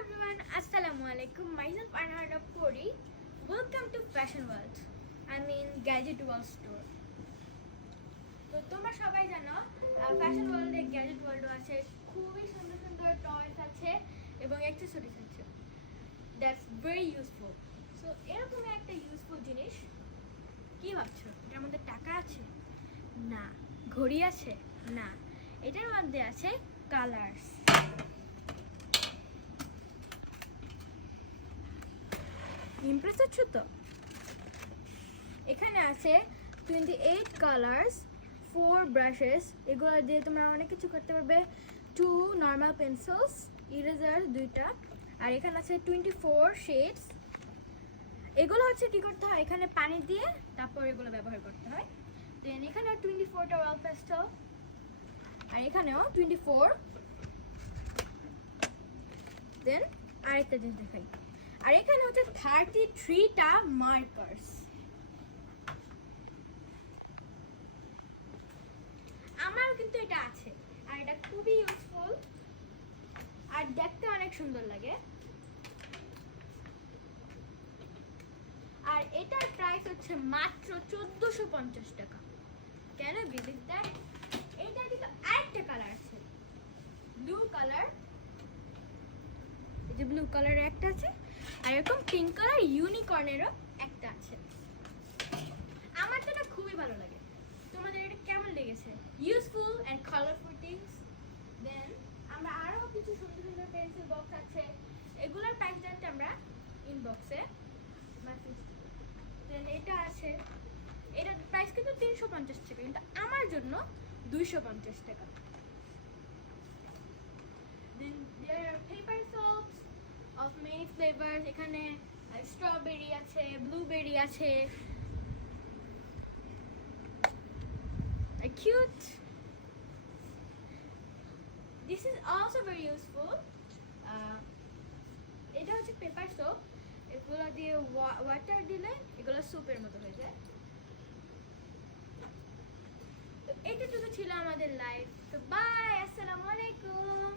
everyone, Assalamualaikum. Myself Anharna Puri. Welcome to Fashion World. I mean Gadget World Store. তো তোমরা সবাই জানো fashion ওয়ার্ল্ডে গ্যাজেট ওয়ার্ল্ড আছে, খুবই সুন্দর সুন্দর টয়স আছে এবং অ্যাকসেসরিজ আছে। That's very useful. সো এরকমই একটা ইউজফুল জিনিস, কি ভাবছো এটার মধ্যে টাকা আছে? না। ঘড়ি আছে? না। এটার মধ্যে আছে কালার্স। ইমপ্রেস হচ্ছে তো? এখানে আছে 28 কালার্স, 4 ব্রাশেস, এগুলো দিয়ে তোমরা অনেক কিছু করতে পারবে। 2 নর্মাল পেন্সিলস, ইরেজার 2টা, আর এখানে আছে 24 শেডস। এগুলো হচ্ছে কি করতে হয়, এখানে পানি দিয়ে তারপর এগুলো ব্যবহার করতে হয়। দেন এখানে 24টা অয়েল পেস্টেল, আর এখানেও 24। দেন আরেকটা জিনিস দেখাই, আর এখানে হচ্ছে 33টা মার্কার্স। আমারও কিন্তু এটা আছে, আর এটা খুবই ইউজফুল আর দেখতে অনেক সুন্দর লাগে। আর এটার প্রাইস হচ্ছে মাত্র 1450 টাকা। কেন বিলিভ দ্যাট? এটা কিন্তু আরেকটা কালার আছে, ব্লু কালার। এই যে ব্লু কালারের একটা আছে, আর এরকম পিঙ্ক কালার ইউনিকর্নেরও একটা আছে। আমার তো এটা খুবই ভালো লাগে। তোমাদের এটা কেমন লেগেছে? Useful and colourful things. Then আমরা আরও কিছু সুন্দর সুন্দর পেন্সিল বক্স আছে, এগুলোর প্রাইস জানতে আমরা ইনবক্সে মেসেজ। দেন এটা আছে, এটার প্রাইস কিন্তু 350 টাকা, কিন্তু আমার জন্য 250 টাকা। Then there are paper soaps of many flavours. এখানে স্ট্রবেরি আছে, ব্লুবেরি আছে, cute. This is also very useful. এটা হচ্ছে পেপার সোপ, এগুলো দিয়ে ওয়াটার দিলে এগুলো সোপের মতো হয়ে যায়। তো এইটুকু ছিল আমাদের লাইফ। তো বাই, আসসালামু আলাইকুম।